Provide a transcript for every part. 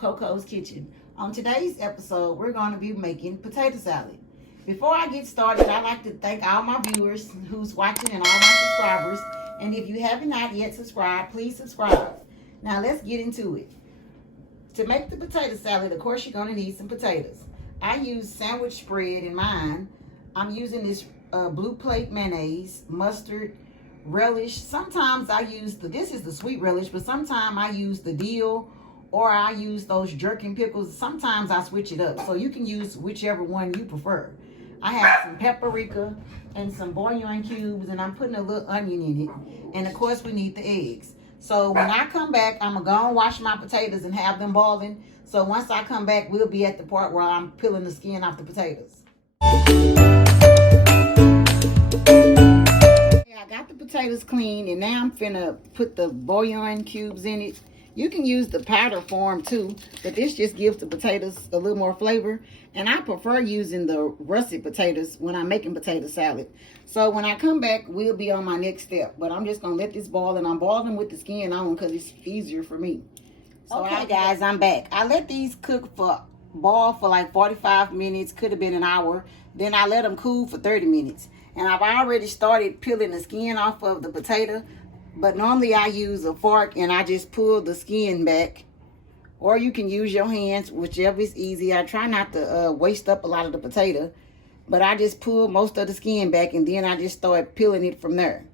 Coco's Kitchen. On today's episode, we're going to be making potato salad. Before I get started, I'd like to thank all my viewers who's watching and all my subscribers. And if you haven't not yet subscribed, please subscribe. Now let's get into it. To make the potato salad, of course, you're going to need some potatoes. I use sandwich spread in mine. I'm using this blue plate mayonnaise, mustard, relish. Sometimes I use this is the sweet relish, but sometimes I use the dill or I use those jerkin pickles. Sometimes I switch it up, so you can use whichever one you prefer. I have some paprika and some bouillon cubes, and I'm putting a little onion in it. And of course, we need the eggs. So when I come back, I'm gonna go and wash my potatoes and have them boiling. So once I come back, we'll be at the part where I'm peeling the skin off the potatoes. I got the potatoes clean, and now I'm finna put the bouillon cubes in it. You can use the powder form too, but this just gives the potatoes a little more flavor. And I prefer using the russet potatoes when I'm making potato salad. So when I come back, we'll be on my next step. But I'm just gonna let this boil, and I'm boiling with the skin on because it's easier for me. So okay, guys, I'm back. I let these boil for like 45 minutes, could have been an hour. Then I let them cool for 30 minutes. And I've already started peeling the skin off of the potato. But normally I use a fork and I just pull the skin back. Or you can use your hands, whichever is easy. I try not to waste up a lot of the potato. But I just pull most of the skin back, and then I just start peeling it from there.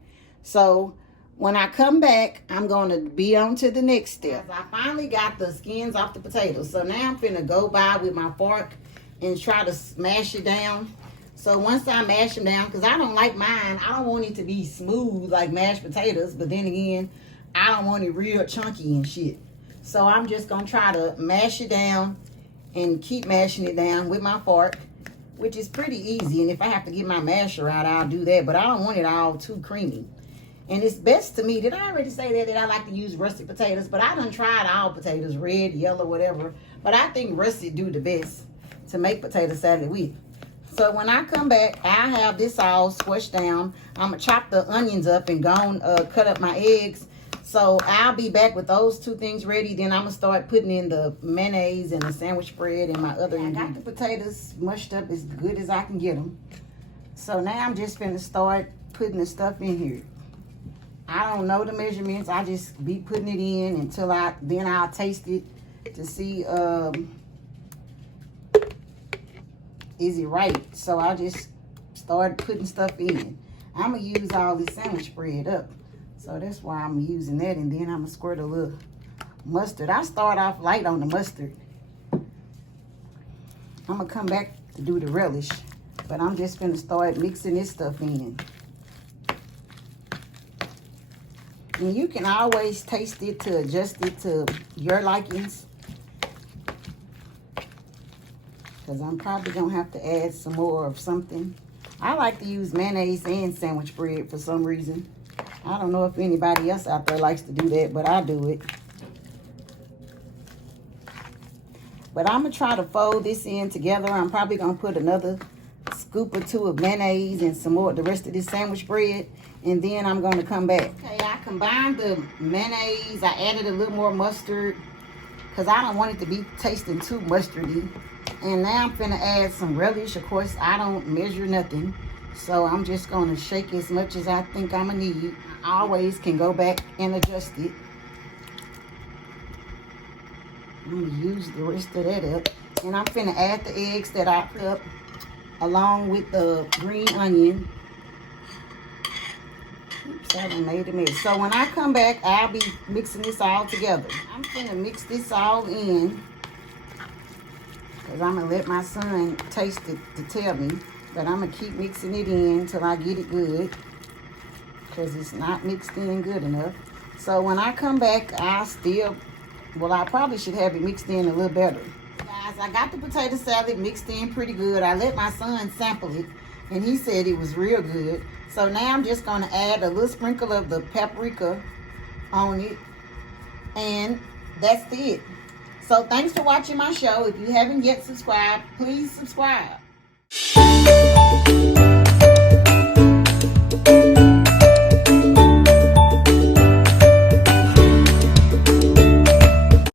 So when I come back, I'm going to be on to the next step. I finally got the skins off the potatoes. So now I'm finna go by with my fork and try to smash it down. So once I mash them down, because I don't like mine, I don't want it to be smooth like mashed potatoes. But then again, I don't want it real chunky and shit. So I'm just going to try to mash it down and keep mashing it down with my fork, which is pretty easy. And if I have to get my masher out, I'll do that. But I don't want it all too creamy. And it's best to me, did I already say that I like to use rustic potatoes? But I done tried all potatoes, red, yellow, whatever. But I think rustic do the best to make potato salad with. So when I come back, I have this all squished down. I'm going to chop the onions up and go and cut up my eggs. So I'll be back with those two things ready. Then I'm going to start putting in the mayonnaise and the sandwich spread and my other ingredients. I got the potatoes mushed up as good as I can get them. So now I'm just going to start putting the stuff in here. I don't know the measurements. I just be putting it in until then I'll taste it to see is it right. So I just start putting stuff in. I'm going to use all this sandwich spread up. So that's why I'm using that. And then I'm going to squirt a little mustard. I start off light on the mustard. I'm going to come back to do the relish. But I'm just going to start mixing this stuff in. And you can always taste it to adjust it to your likings. Because I'm probably going to have to add some more of something. I like to use mayonnaise and sandwich spread for some reason. I don't know if anybody else out there likes to do that, but I do it. But I'm going to try to fold this in together. I'm probably going to put another scoop or two of mayonnaise and some more, the rest of this sandwich bread. And then I'm going to come back. Okay, I combined the mayonnaise. I added a little more mustard because I don't want it to be tasting too mustardy. And now I'm finna add some relish. Of course, I don't measure nothing. So I'm just going to shake as much as I think I'm going to need. I always can go back and adjust it. I'm going to use the rest of that up. And I'm finna add the eggs that I put up along with the green onion. Oops, I done made a mess. So when I come back, I'll be mixing this all together. I'm finna mix this all in. Because I'm going to let my son taste it to tell me. But I'm going to keep mixing it in until I get it good. Because it's not mixed in good enough. So when I come back, I probably should have it mixed in a little better. Guys, I got the potato salad mixed in pretty good. I let my son sample it. And he said it was real good. So now I'm just going to add a little sprinkle of the paprika on it. And that's it. So thanks for watching my show. If you haven't yet subscribed, please subscribe.